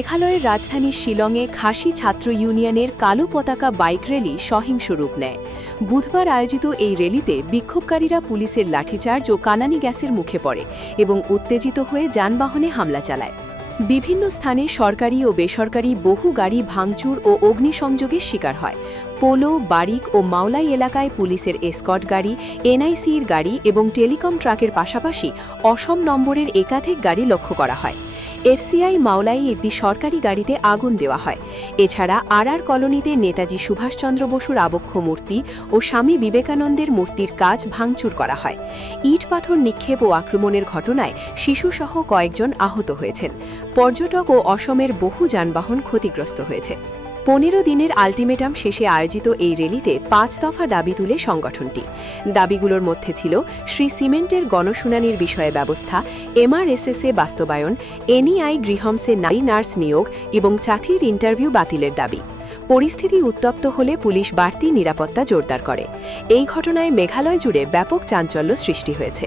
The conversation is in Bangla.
মেঘালয়ের রাজধানী শিলংয়ে খাসি ছাত্র ইউনিয়নের কালো পতাকা বাইক র্যালি সহিংস রূপ নেয়। বুধবার আয়োজিত এই র্যালিতে বিক্ষোভকারীরা পুলিশের লাঠিচার্জ ও কানানি গ্যাসের মুখে পড়ে এবং উত্তেজিত হয়ে যানবাহনে হামলা চালায়। বিভিন্ন স্থানে সরকারি ও বেসরকারি বহু গাড়ি ভাঙচুর ও অগ্নিসংযোগের শিকার হয়। পোলো, বারিক ও মাওলাই এলাকায় পুলিশের এসকর্ট গাড়ি, এনআইসির গাড়ি এবং টেলিকম ট্রাকের পাশাপাশি অসম নম্বরের একাধিক গাড়ি লক্ষ্য করা হয়। এফসিআই মাওলাই একটি সরকারি গাড়িতে আগুন দেওয়া হয়। এছাড়া আরআর কলোনিতে নেতাজি সুভাষচন্দ্র বসুর আবক্ষ মূর্তি ও স্বামী বিবেকানন্দের মূর্তির কাজ ভাঙচুর করা হয়। ইট পাথর নিক্ষেপ ও আক্রমণের ঘটনায় শিশুসহ কয়েকজন আহত হয়েছেন। পর্যটক ও অসমের বহু যানবাহন ক্ষতিগ্রস্ত হয়েছে। 15 দিনের আলটিমেটাম শেষে আয়োজিত এই র্যালিতে 5 দফা দাবি তুলে সংগঠনটি। দাবিগুলোর মধ্যে ছিল শ্রী সিমেন্টের গণশুনানির বিষয়ে ব্যবস্থা, এমআরএসএসএ বাস্তবায়ন, এনইআই গৃহমসে নারী নার্স নিয়োগ এবং চাকরির ইন্টারভিউ বাতিলের দাবি। পরিস্থিতি উত্তপ্ত হলে পুলিশ বাড়তি নিরাপত্তা জোরদার করে। এই ঘটনায় মেঘালয় জুড়ে ব্যাপক চাঞ্চল্য সৃষ্টি হয়েছে।